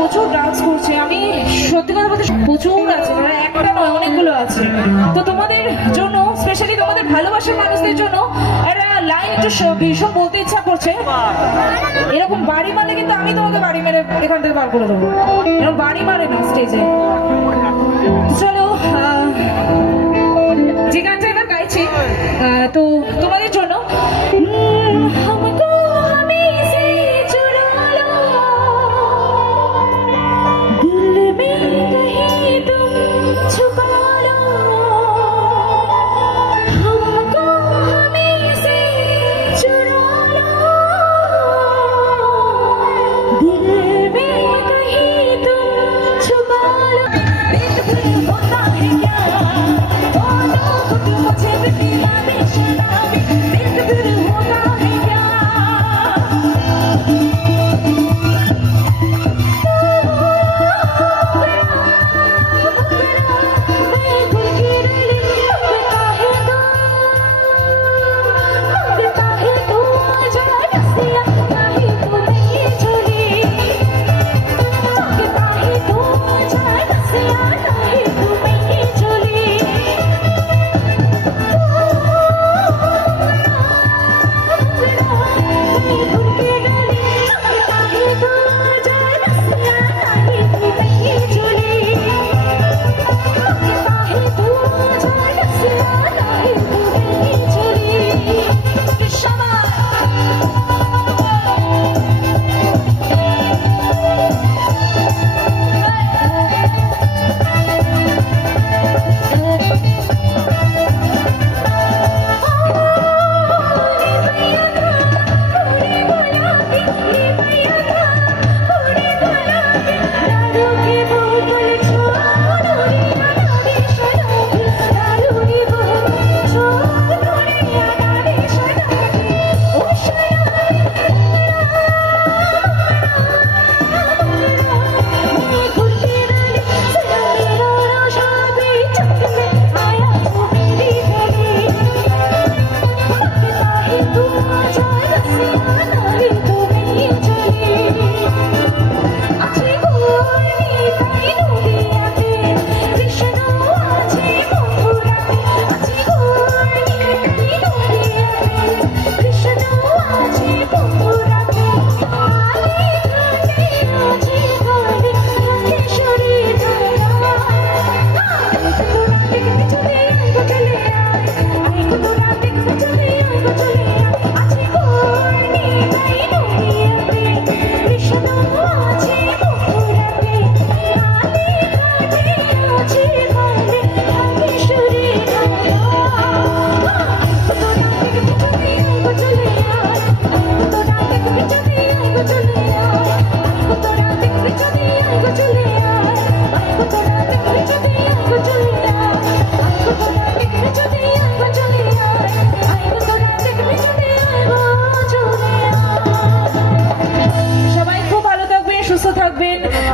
প্রচুর ডান্স করছে। আমি সত্যি কথা বলতে প্রচুর আছে, একটা নয় অনেকগুলো আছে। তো তোমাদের জন্য স্পেশালি তোমাদের ভালোবাসার মানুষদের জন্য একটা লাইন একটু ভীষণ বলতে ইচ্ছা করছে। এরকম বাড়ি মারলে কিন্তু আমি তোমাকে বাড়ি মেরে এখান থেকে বার করে দেবো। এরকম বাড়ি মারে না স্টেজে। চলো যে গানটা এবার গাইছি তো তোমাদের জন্য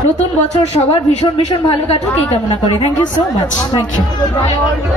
নতুন বছর সবার ভীষণ ভীষণ ভালো কাটুক এই কামনা করি। Thank you so much. Thank you.